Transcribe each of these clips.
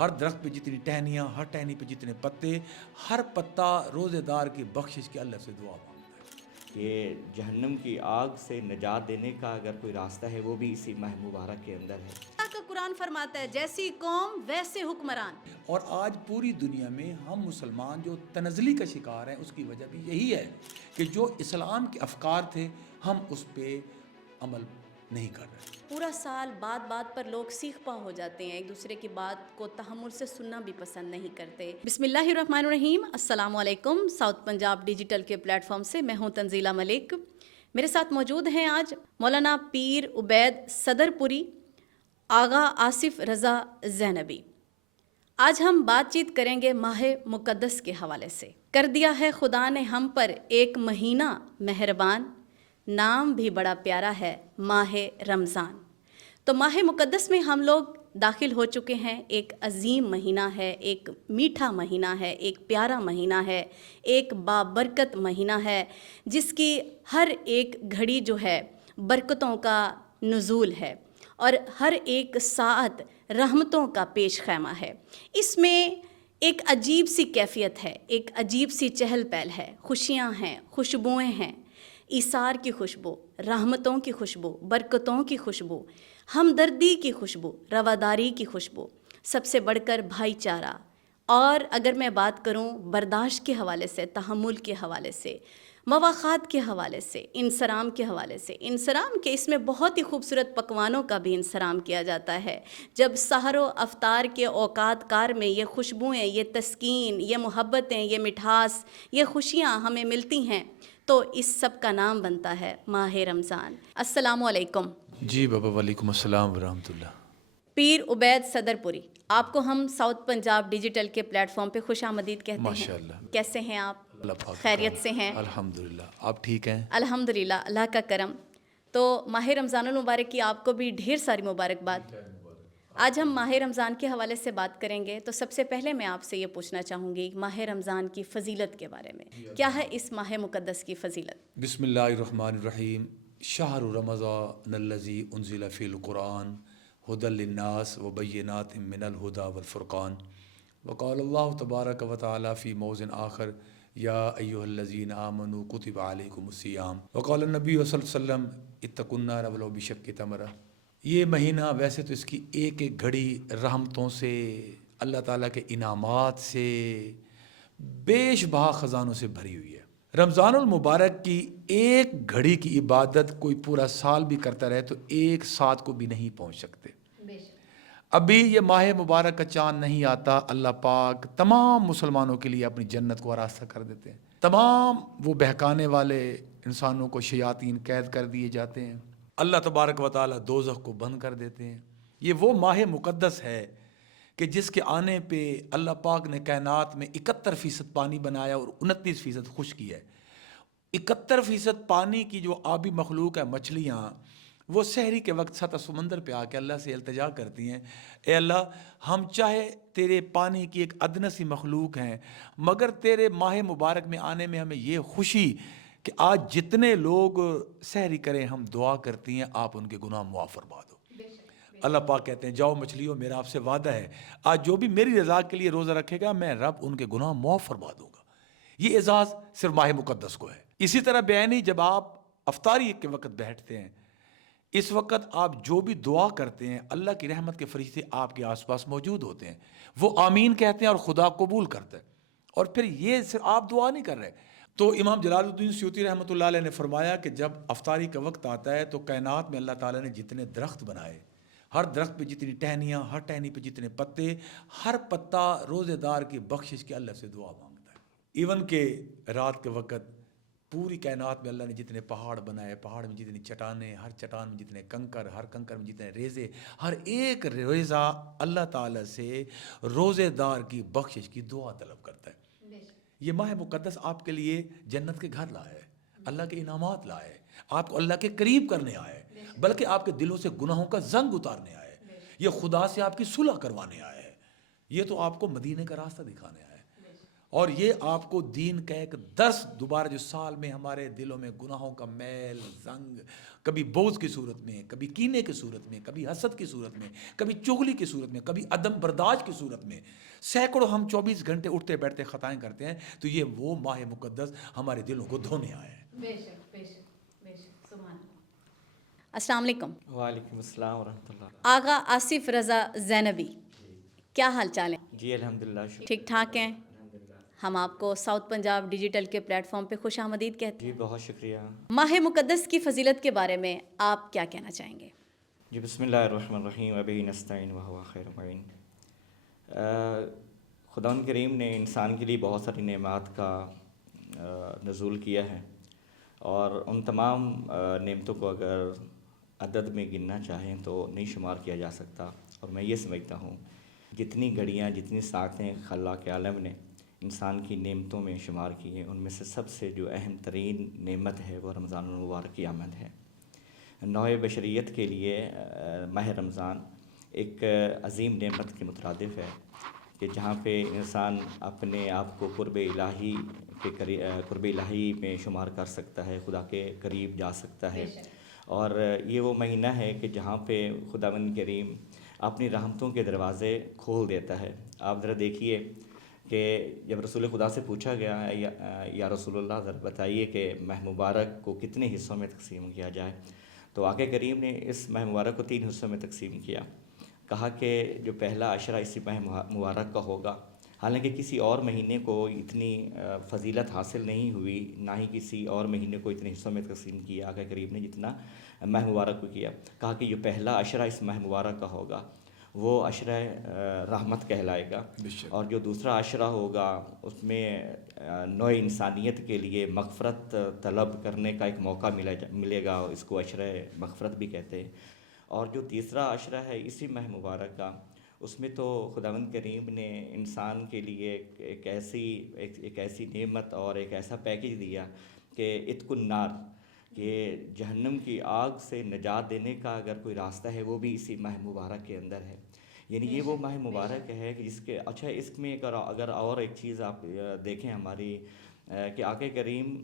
ہر درخت پہ جتنی ٹہنیاں، ہر ٹہنی پہ جتنے پتے، ہر پتا روزے دار کی بخشش کے اللہ سے دعا مانگتا ہے۔ کہ جہنم کی آگ سے نجات دینے کا اگر کوئی راستہ ہے وہ بھی اسی ماہ مبارک کے اندر ہے۔ اللہ کا قرآن فرماتا ہے جیسی قوم ویسے حکمران۔ اور آج پوری دنیا میں ہم مسلمان جو تنزلی کا شکار ہیں، اس کی وجہ بھی یہی ہے کہ جو اسلام کے افکار تھے ہم اس پہ عمل نہیں کر رہے۔ پورا سال بات بات پر لوگ سیخ پا ہو جاتے ہیں، ایک دوسرے کی بات کو تحمل سے سننا بھی پسند نہیں کرتے۔ بسم اللہ الرحمن الرحیم، السلام علیکم۔ ساؤتھ پنجاب ڈیجیٹل کے پلیٹ فارم سے میں ہوں تنزیلہ ملک۔ میرے ساتھ موجود ہیں آج مولانا پیر عبید صدر پوری، آغا آصف رضا زینبی۔ آج ہم بات چیت کریں گے ماہ مقدس کے حوالے سے۔ کر دیا ہے خدا نے ہم پر ایک مہینہ مہربان، نام بھی بڑا پیارا ہے ماہ رمضان۔ تو ماہ مقدس میں ہم لوگ داخل ہو چکے ہیں۔ ایک عظیم مہینہ ہے، ایک میٹھا مہینہ ہے، ایک پیارا مہینہ ہے، ایک بابرکت مہینہ ہے، جس کی ہر ایک گھڑی جو ہے برکتوں کا نزول ہے اور ہر ایک ساعت رحمتوں کا پیش خیمہ ہے۔ اس میں ایک عجیب سی کیفیت ہے، ایک عجیب سی چہل پہل ہے، خوشیاں ہیں، خوشبوئیں ہیں، ایثار کی خوشبو، رحمتوں کی خوشبو، برکتوں کی خوشبو، ہمدردی کی خوشبو، رواداری کی خوشبو، سب سے بڑھ کر بھائی چارہ۔ اور اگر میں بات کروں برداشت کے حوالے سے، تحمل کے حوالے سے، مواخات کے حوالے سے، انصرام کے حوالے سے، انصرام کے اس میں بہت ہی خوبصورت پکوانوں کا بھی انصرام کیا جاتا ہے۔ جب سحر و افطار کے اوقات کار میں یہ خوشبوئیں، یہ تسکین، یہ محبتیں، یہ مٹھاس، یہ خوشیاں ہمیں ملتی ہیں تو اس سب کا نام بنتا ہے ماہ رمضان۔ السلام علیکم جی بابا، وعلیکم السلام ورحمۃ اللہ۔ پیر عبید صدر پوری، آپ کو ہم ساؤتھ پنجاب ڈیجیٹل کے پلیٹ فارم پہ خوش آمدید کہتے ہیں۔ ماشاءاللہ۔ کیسے ہیں آپ؟ اللہ پاک خیریت سے ہیں؟ الحمدللہ۔ آپ ٹھیک ہیں؟ الحمدللہ، اللہ کا کرم۔ تو ماہ رمضان المبارک کی آپ کو بھی ڈھیر ساری مبارکباد۔ آج ہم ماہ رمضان کے حوالے سے بات کریں گے، تو سب سے پہلے میں آپ سے یہ پوچھنا چاہوں گی ماہ رمضان کی فضیلت کے بارے میں، کیا ہے اس ماہ مقدس کی فضیلت؟ بسم اللہ الرحمن الرحیم۔ شہر رمضان الذی انزل فی القرآن ھدی للناس وبینات من الھدی والفرقان، وقال اللہ تبارک و تعالی فی موضع آخر یا ایھا الذین آمنوا کتب علیکم الصیام، وقال النبی صلی اللہ علیہ وسلم اتقوا النار ولو بشق تمرہ۔ یہ مہینہ ویسے تو اس کی ایک ایک گھڑی رحمتوں سے، اللہ تعالیٰ کے انعامات سے، بیش بہا خزانوں سے بھری ہوئی ہے۔ رمضان المبارک کی ایک گھڑی کی عبادت کوئی پورا سال بھی کرتا رہے تو ایک ساتھ کو بھی نہیں پہنچ سکتے۔ ابھی یہ ماہ مبارک کا چاند نہیں آتا، اللہ پاک تمام مسلمانوں کے لیے اپنی جنت کو آراستہ کر دیتے ہیں۔ تمام وہ بہکانے والے انسانوں کو شیاطین قید کر دیے جاتے ہیں، اللہ تبارک و تعالیٰ دوزخ کو بند کر دیتے ہیں۔ یہ وہ ماہ مقدس ہے کہ جس کے آنے پہ اللہ پاک نے کائنات میں 71% پانی بنایا اور 29% خشکی ہے۔ 71% پانی کی جو آبی مخلوق ہے، مچھلیاں، وہ سحری کے وقت سطح سمندر پہ آ کے اللہ سے التجا کرتی ہیں، اے اللہ ہم چاہے تیرے پانی کی ایک ادنی سی مخلوق ہیں، مگر تیرے ماہ مبارک میں آنے میں ہمیں یہ خوشی کہ آج جتنے لوگ سحری کریں ہم دعا کرتی ہیں آپ ان کے گناہ معاف فرما دو۔ اللہ پاک کہتے ہیں جاؤ مچھلیوں، میرا آپ سے وعدہ ہے آج جو بھی میری رضا کے لیے روزہ رکھے گا میں رب ان کے گناہ معاف فرما دوں گا۔ یہ اعزاز صرف ماہ مقدس کو ہے۔ اسی طرح بیانی جب آپ افطاری کے وقت بیٹھتے ہیں، اس وقت آپ جو بھی دعا کرتے ہیں اللہ کی رحمت کے فرشتے آپ کے آس پاس موجود ہوتے ہیں، وہ آمین کہتے ہیں اور خدا قبول کرتا ہے۔ اور پھر یہ صرف آپ دعا نہیں کر رہے۔ تو امام جلال الدین سیوطی رحمۃ اللہ علیہ نے فرمایا کہ جب افطاری کا وقت آتا ہے تو کائنات میں اللہ تعالیٰ نے جتنے درخت بنائے، ہر درخت پہ جتنی ٹہنیاں، ہر ٹہنی پہ جتنے پتے، ہر پتا روزے دار کی بخشش کے اللہ سے دعا مانگتا ہے۔ ایون کہ رات کے وقت پوری کائنات میں اللہ نے جتنے پہاڑ بنائے، پہاڑ میں جتنی چٹانیں، ہر چٹان میں جتنے کنکر، ہر کنکر میں جتنے ریزے، ہر ایک ریزہ اللہ تعالیٰ سے روزے دار کی بخشش کی دعا طلب کرتا ہے۔ یہ ماہ مقدس آپ کے لیے جنت کے گھر لائے، اللہ کے انعامات لائے، آپ کو اللہ کے قریب کرنے آئے، بلکہ آپ کے دلوں سے گناہوں کا زنگ اتارنے آئے، یہ خدا سے آپ کی صلح کروانے آئے، یہ تو آپ کو مدینے کا راستہ دکھانے آئے۔ اور یہ آپ کو دین کا ایک درس دوبارہ جو سال میں ہمارے دلوں میں گناہوں کا میل زنگ کبھی بغض کی صورت میں، کبھی کینے کی صورت میں، کبھی حسد کی صورت میں، کبھی چغلی کی صورت میں، کبھی عدم برداشت کی صورت میں، سینکڑوں ہم 24 گھنٹے اٹھتے بیٹھتے خطائیں کرتے ہیں، تو یہ وہ ماہ مقدس ہمارے دلوں کو دھونے آیا ہے۔ بے شک بے شک بے شک، سبحان اللہ۔ السلام علیکم۔ وعلیکم السلام ورحمۃ اللہ۔ آغا آصف رضا زینبی، کیا حال چال ہے؟ جی الحمدللہ، شکر۔ ٹھیک ٹھاک ہیں؟ ہم آپ کو ساؤتھ پنجاب ڈیجیٹل کے پلیٹ فارم پہ خوش آمدید کہتے جی بہت شکریہ۔ ہیں۔ ماہ مقدس کی فضیلت کے بارے میں آپ کیا کہنا چاہیں گے؟ جی بسم اللہ الرحمن الرحیم، وبہ نستعین وہو خیر المعین۔ خداوند کریم نے انسان کے لیے بہت ساری نعمات کا نزول کیا ہے، اور ان تمام نعمتوں کو اگر عدد میں گننا چاہیں تو نہیں شمار کیا جا سکتا۔ اور میں یہ سمجھتا ہوں جتنی گھڑیاں، جتنی ساعتیں خلاق عالم نے انسان کی نعمتوں میں شمار کی ہیں، ان میں سے سب سے جو اہم ترین نعمت ہے وہ رمضان المبارک کی آمد ہے۔ نوع بشریت کے لیے ماہ رمضان ایک عظیم نعمت کے مترادف ہے کہ جہاں پہ انسان اپنے آپ کو قرب الہی کے قرب الہی میں شمار کر سکتا ہے، خدا کے قریب جا سکتا ہے۔ اور یہ وہ مہینہ ہے کہ جہاں پہ خداوند کریم اپنی رحمتوں کے دروازے کھول دیتا ہے۔ آپ ذرا دیکھیے کہ جب رسول خدا سے پوچھا گیا یا رسول اللہ ذرا بتائیے کہ ماہ مبارک کو کتنے حصوں میں تقسیم کیا جائے، تو آقا کریم نے اس ماہ مبارک کو 3 حصوں میں تقسیم کیا۔ کہا کہ جو پہلا عشرہ اسی ماہ مبارک کا ہوگا، حالانکہ کسی اور مہینے کو اتنی فضیلت حاصل نہیں ہوئی، نہ ہی کسی اور مہینے کو اتنے حصوں میں تقسیم کیا آقا کریم نے جتنا ماہ مبارک کو کیا۔ کہا کہ جو پہلا عشرہ اس ماہ مبارک کا ہوگا وہ عشرہ رحمت کہلائے گا، اور جو دوسرا عشرہ ہوگا اس میں نوع انسانیت کے لیے مغفرت طلب کرنے کا ایک موقع ملے گا، اس کو عشرہ مغفرت بھی کہتے ہیں۔ اور جو تیسرا عشرہ ہے اسی ماہ مبارک کا، اس میں تو خداوند کریم نے انسان کے لیے ایک ایسی نعمت اور ایک ایسا پیکیج دیا کہ عتق النار، کہ جہنم کی آگ سے نجات دینے کا اگر کوئی راستہ ہے وہ بھی اسی ماہ مبارک کے اندر ہے۔ یعنی یہ وہ ماہ مبارک ہے کہ جس کے اس میں اگر اور ایک چیز آپ دیکھیں ہماری، کہ آقا کریم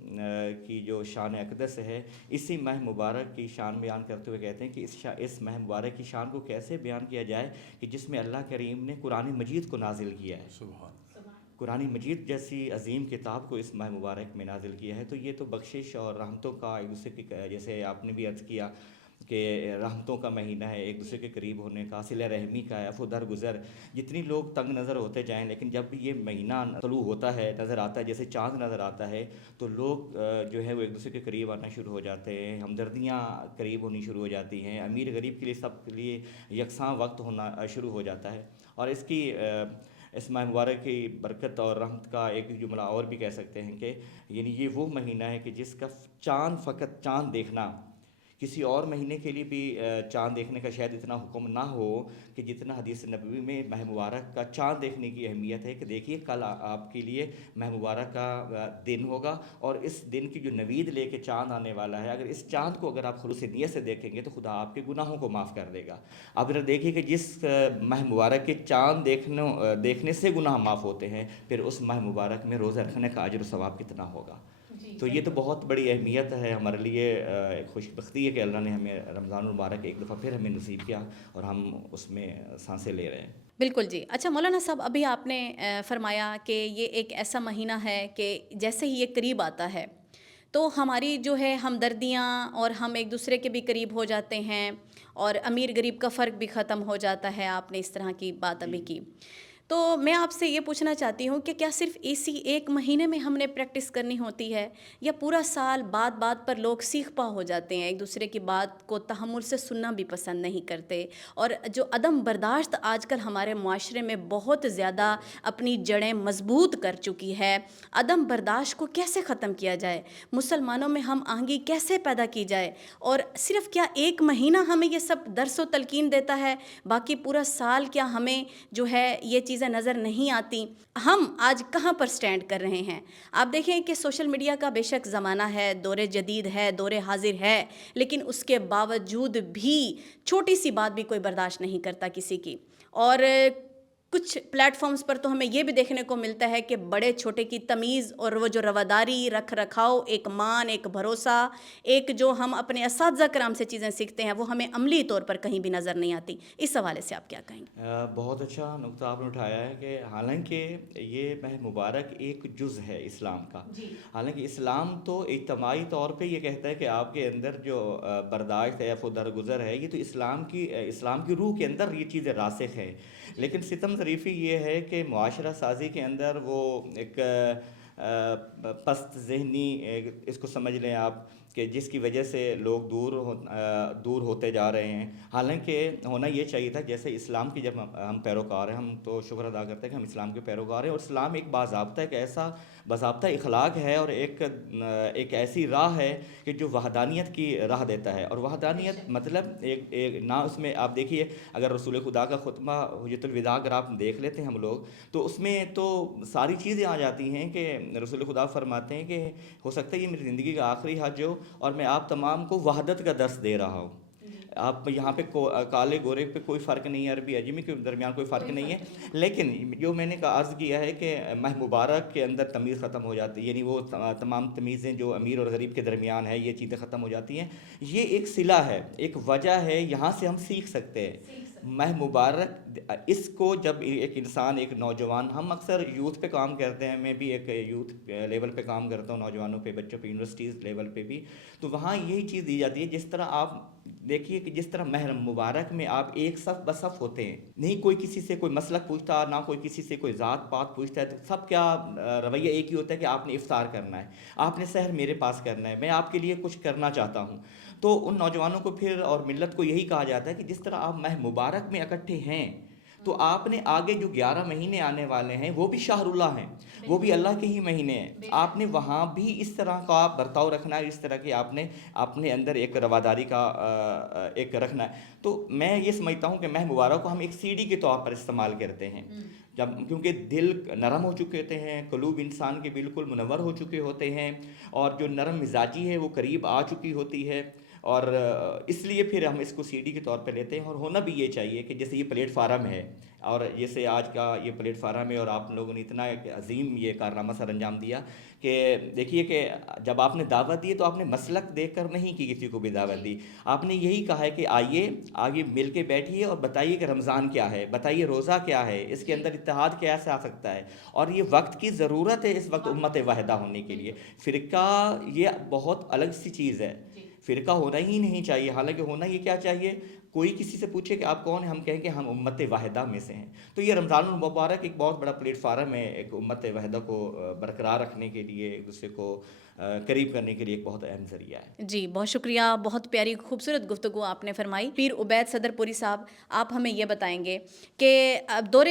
کی جو شان اقدس ہے، اسی ماہ مبارک کی شان بیان کرتے ہوئے کہتے ہیں کہ اس ماہ مبارک کی شان کو کیسے بیان کیا جائے کہ جس میں اللہ کریم نے قرآن مجید کو نازل کیا ہے۔ سبحان۔ قرآن مجید جیسی عظیم کتاب کو اس ماہ مبارک میں نازل کیا ہے، تو یہ تو بخشش اور رحمتوں کا ایک دوسرے کے، جیسے آپ نے بھی عرض کیا کہ رحمتوں کا مہینہ ہے، ایک دوسرے کے قریب ہونے کا، صلہ رحمی کا ہے، عفو درگزر۔ جتنی لوگ تنگ نظر ہوتے جائیں، لیکن جب یہ مہینہ طلوع ہوتا ہے، نظر آتا ہے، جیسے چاند نظر آتا ہے، تو لوگ جو ہے وہ ایک دوسرے کے قریب آنا شروع ہو جاتے ہیں، ہمدردیاں قریب ہونی شروع ہو جاتی ہیں، امیر غریب کے لیے سب کے لیے یکساں وقت ہونا شروع ہو جاتا ہے۔ اور اس ماہ مبارک کی برکت اور رحمت کا ایک جملہ اور بھی کہہ سکتے ہیں کہ یعنی یہ وہ مہینہ ہے کہ جس کا فقط چاند دیکھنا، کسی اور مہینے کے لیے بھی چاند دیکھنے کا شاید اتنا حکم نہ ہو کہ جتنا حدیث نبوی میں ماہ مبارک کا چاند دیکھنے کی اہمیت ہے، کہ دیکھیے کل آپ کے لیے ماہ مبارک کا دن ہوگا، اور اس دن کی جو نوید لے کے چاند آنے والا ہے، اگر اس چاند کو اگر آپ خلوص نیت سے دیکھیں گے تو خدا آپ کے گناہوں کو معاف کر دے گا۔ آپ ذرا دیکھیے کہ جس ماہ مبارک کے چاند دیکھنے سے گناہ معاف ہوتے ہیں، پھر اس ماہ مبارک میں روزہ رکھنے کا اجر و ثواب کتنا ہوگا۔ تو یہ تو بہت بڑی اہمیت ہے ہمارے لیے، خوش بختی ہے کہ اللہ نے ہمیں رمضان المبارک ایک دفعہ پھر ہمیں نصیب کیا، اور ہم اس میں سانسیں لے رہے ہیں۔ بالکل جی۔ اچھا مولانا صاحب، ابھی آپ نے فرمایا کہ یہ ایک ایسا مہینہ ہے کہ جیسے ہی یہ قریب آتا ہے تو ہماری جو ہے ہمدردیاں اور ہم ایک دوسرے کے بھی قریب ہو جاتے ہیں، اور امیر غریب کا فرق بھی ختم ہو جاتا ہے۔ آپ نے اس طرح کی بات ابھی کی، تو میں آپ سے یہ پوچھنا چاہتی ہوں کہ کیا صرف اسی ایک مہینے میں ہم نے پریکٹس کرنی ہوتی ہے، یا پورا سال بات بات پر لوگ سیخ پا ہو جاتے ہیں، ایک دوسرے کی بات کو تحمل سے سننا بھی پسند نہیں کرتے، اور جو عدم برداشت آج کل ہمارے معاشرے میں بہت زیادہ اپنی جڑیں مضبوط کر چکی ہے، عدم برداشت کو کیسے ختم کیا جائے، مسلمانوں میں ہم آہنگی کیسے پیدا کی جائے، اور صرف کیا ایک مہینہ ہمیں یہ سب درس و تلقین دیتا ہے، باقی پورا سال کیا ہمیں جو ہے یہ چیزیں نظر نہیں آتی؟ ہم آج کہاں پر سٹینڈ کر رہے ہیں؟ آپ دیکھیں کہ سوشل میڈیا کا بے شک زمانہ ہے، دور جدید ہے، دور حاضر ہے، لیکن اس کے باوجود بھی چھوٹی سی بات بھی کوئی برداشت نہیں کرتا کسی کی، اور کچھ پلیٹ فارمز پر تو ہمیں یہ بھی دیکھنے کو ملتا ہے کہ بڑے چھوٹے کی تمیز اور وہ جو رواداری، رکھ رکھاؤ، ایک مان، ایک بھروسہ، ایک جو ہم اپنے اساتذہ کرام سے چیزیں سیکھتے ہیں وہ ہمیں عملی طور پر کہیں بھی نظر نہیں آتی. اس حوالے سے آپ کیا کہیں گے؟ بہت اچھا نقطہ آپ نے اٹھایا ہے کہ حالانکہ یہ ماہ مبارک ایک جز ہے اسلام کا. حالانکہ اسلام تو اجتماعی طور پہ یہ کہتا ہے کہ آپ کے اندر جو برداشت ہے، عفو درگزر ہے، یہ تو اسلام کی روح کے اندر یہ چیزیں راسخ ہے. لیکن ستم ظریفی یہ ہے کہ معاشرہ سازی کے اندر وہ ایک پست ذہنی اس کو سمجھ لیں آپ کہ جس کی وجہ سے لوگ دور ہوتے جا رہے ہیں. حالانکہ ہونا یہ چاہیے تھا جیسے اسلام کی جب ہم پیروکار ہیں، ہم تو شکر ادا کرتے ہیں کہ ہم اسلام کے پیروکار ہیں، اور اسلام ایک ایسا باضابطہ اخلاق ہے اور ایک ایسی راہ ہے کہ جو وحدانیت کی راہ دیتا ہے. اور وحدانیت مطلب ایک نہ اس میں آپ دیکھیے اگر رسول خدا کا خطبہ حجۃ الوداع اگر آپ دیکھ لیتے ہیں ہم لوگ تو اس میں تو ساری چیزیں آ جاتی ہیں کہ رسول خدا فرماتے ہیں کہ ہو سکتا ہے یہ میری زندگی کا آخری حج ہو اور میں آپ تمام کو وحدت کا درس دے رہا ہوں. آپ یہاں پہ کالے گورے پہ کوئی فرق نہیں ہے، عربی عجمی کے درمیان کوئی فرق نہیں ہے. لیکن جو میں نے عرض کیا ہے کہ ماہ مبارک کے اندر تمیز ختم ہو جاتی ہے، یعنی وہ تمام تمیزیں جو امیر اور غریب کے درمیان ہے یہ چیزیں ختم ہو جاتی ہیں. یہ ایک صلہ ہے، ایک وجہ ہے، یہاں سے ہم سیکھ سکتے ہیں. ماہ مبارک اس کو جب ایک انسان، ایک نوجوان، ہم اکثر یوتھ پہ کام کرتے ہیں، میں بھی ایک یوتھ لیول پہ کام کرتا ہوں، نوجوانوں پہ، بچوں پہ، یونیورسٹیز لیول پہ بھی، تو وہاں یہی چیز دی جاتی ہے. جس طرح آپ دیکھیے کہ جس طرح ماہ مبارک میں آپ ایک صف بصف ہوتے ہیں، نہیں کوئی کسی سے کوئی مسلک پوچھتا، نہ کوئی کسی سے کوئی ذات پات پوچھتا ہے، تو سب کیا رویہ ایک ہی ہوتا ہے کہ آپ نے افطار کرنا ہے، آپ نے سحر میرے پاس کرنا ہے، میں آپ کے لیے کچھ کرنا چاہتا ہوں. تو ان نوجوانوں کو پھر اور ملت کو یہی کہا جاتا ہے کہ جس طرح آپ ماہ مبارک میں اکٹھے ہیں تو آپ نے آگے جو 11 مہینے آنے والے ہیں وہ بھی شہر اللہ ہیں، وہ بھی اللہ کے ہی مہینے ہیں. آپ نے وہاں بھی اس طرح کا برتاؤ رکھنا ہے، اس طرح کی آپ نے اپنے اندر ایک رواداری کا ایک رکھنا ہے. تو میں یہ سمجھتا ہوں کہ ماہ مبارک کو ہم ایک سیڑھی کے طور پر استعمال کرتے ہیں، کیونکہ دل نرم ہو چکے ہوتے ہیں، قلوب انسان کے بالکل منور ہو چکے ہوتے ہیں، اور جو نرم مزاجی ہے وہ قریب آ چکی ہوتی ہے. اور اس لیے پھر ہم اس کو سی ڈی کے طور پہ لیتے ہیں. اور ہونا بھی یہ چاہیے کہ جیسے یہ پلیٹ فارم ہے، اور جیسے آج کا یہ پلیٹ فارم ہے، اور آپ لوگوں نے اتنا ایک عظیم یہ کارنامہ سر انجام دیا کہ دیکھیے کہ جب آپ نے دعوت دی تو آپ نے مسلک دیکھ کر نہیں کی کسی کو بھی دعوت دی، آپ نے یہی کہا ہے کہ آئیے آگے مل کے بیٹھیے اور بتائیے کہ رمضان کیا ہے، بتائیے روزہ کیا ہے، اس کے اندر اتحاد کیسے آ سکتا ہے. اور یہ وقت کی ضرورت ہے اس وقت امت واحدہ ہونے کے لیے. فرقہ یہ بہت الگ سی چیز ہے، فرقہ ہونا ہی نہیں چاہیے. حالانکہ ہونا یہ کیا چاہیے، کوئی کسی سے پوچھے کہ آپ کون ہیں، ہم کہیں کہ ہم امت واحدہ میں سے ہیں. تو یہ رمضان المبارک ایک بہت بڑا پلیٹ فارم ہے ایک امت واحدہ کو برقرار رکھنے کے لیے، ایک دوسرے کو قریب کرنے کے لیے ایک بہت اہم ذریعہ ہے. جی بہت شکریہ، بہت پیاری خوبصورت گفتگو آپ نے فرمائی. پیر عبید صدر پوری صاحب، آپ ہمیں یہ بتائیں گے کہ اب دور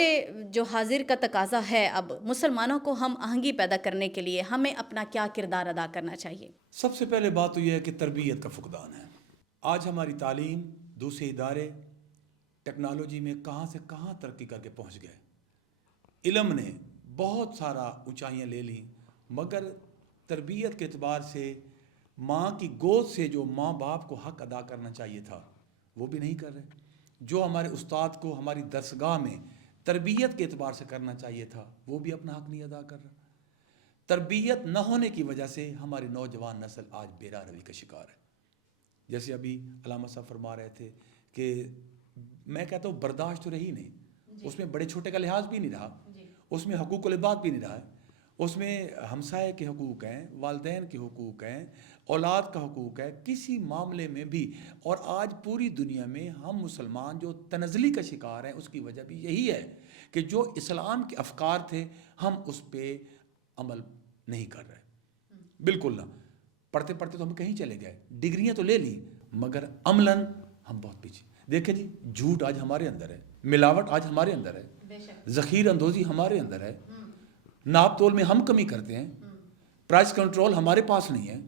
جو حاضر کا تقاضا ہے، اب مسلمانوں کو ہم آہنگی پیدا کرنے کے لیے ہمیں اپنا کیا کردار ادا کرنا چاہیے؟ سب سے پہلے بات تو یہ ہے کہ تربیت کا فقدان ہے. آج ہماری تعلیم، دوسرے ادارے ٹیکنالوجی میں کہاں سے کہاں ترقی کر کے پہنچ گئے. علم نے بہت سارا اونچائیاں لے لیں، مگر تربیت کے اعتبار سے ماں کی گود سے جو ماں باپ کو حق ادا کرنا چاہیے تھا وہ بھی نہیں کر رہے. جو ہمارے استاد کو ہماری درسگاہ میں تربیت کے اعتبار سے کرنا چاہیے تھا وہ بھی اپنا حق نہیں ادا کر رہا. تربیت نہ ہونے کی وجہ سے ہماری نوجوان نسل آج بے راہ روی کا شکار ہے. جیسے ابھی علامہ صاحب فرما رہے تھے کہ میں کہتا ہوں برداشت تو رہی نہیں، اس میں بڑے چھوٹے کا لحاظ بھی نہیں رہا، اس میں حقوق العباد بھی نہیں رہا ہے، اس میں ہمسائے کے حقوق ہیں، والدین کے حقوق ہیں، اولاد کا حقوق ہے، کسی معاملے میں بھی. اور آج پوری دنیا میں ہم مسلمان جو تنزلی کا شکار ہیں اس کی وجہ بھی یہی ہے کہ جو اسلام کے افکار تھے ہم اس پہ عمل نہیں کر رہے. بالکل نہ. پڑھتے پڑھتے تو ہم کہیں چلے گئے، ڈگریاں تو لے لیں، مگر عملاً ہم بہت پیچھے. دیکھیں جی، جھوٹ آج ہمارے اندر ہے، ملاوٹ آج ہمارے اندر ہے، ذخیر اندوزی ہمارے اندر ہے، ناپ تول میں ہم کمی کرتے ہیں، پرائس کنٹرول ہمارے پاس نہیں ہے،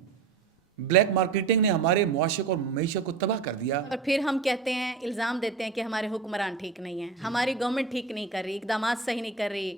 بلیک مارکیٹنگ نے ہمارے معاشرے اور معیشت کو تباہ کر دیا. اور پھر ہم کہتے ہیں، الزام دیتے ہیں کہ ہمارے حکمران ٹھیک نہیں ہیں، ہماری گورنمنٹ ٹھیک نہیں کر رہی، اقدامات صحیح نہیں کر رہی.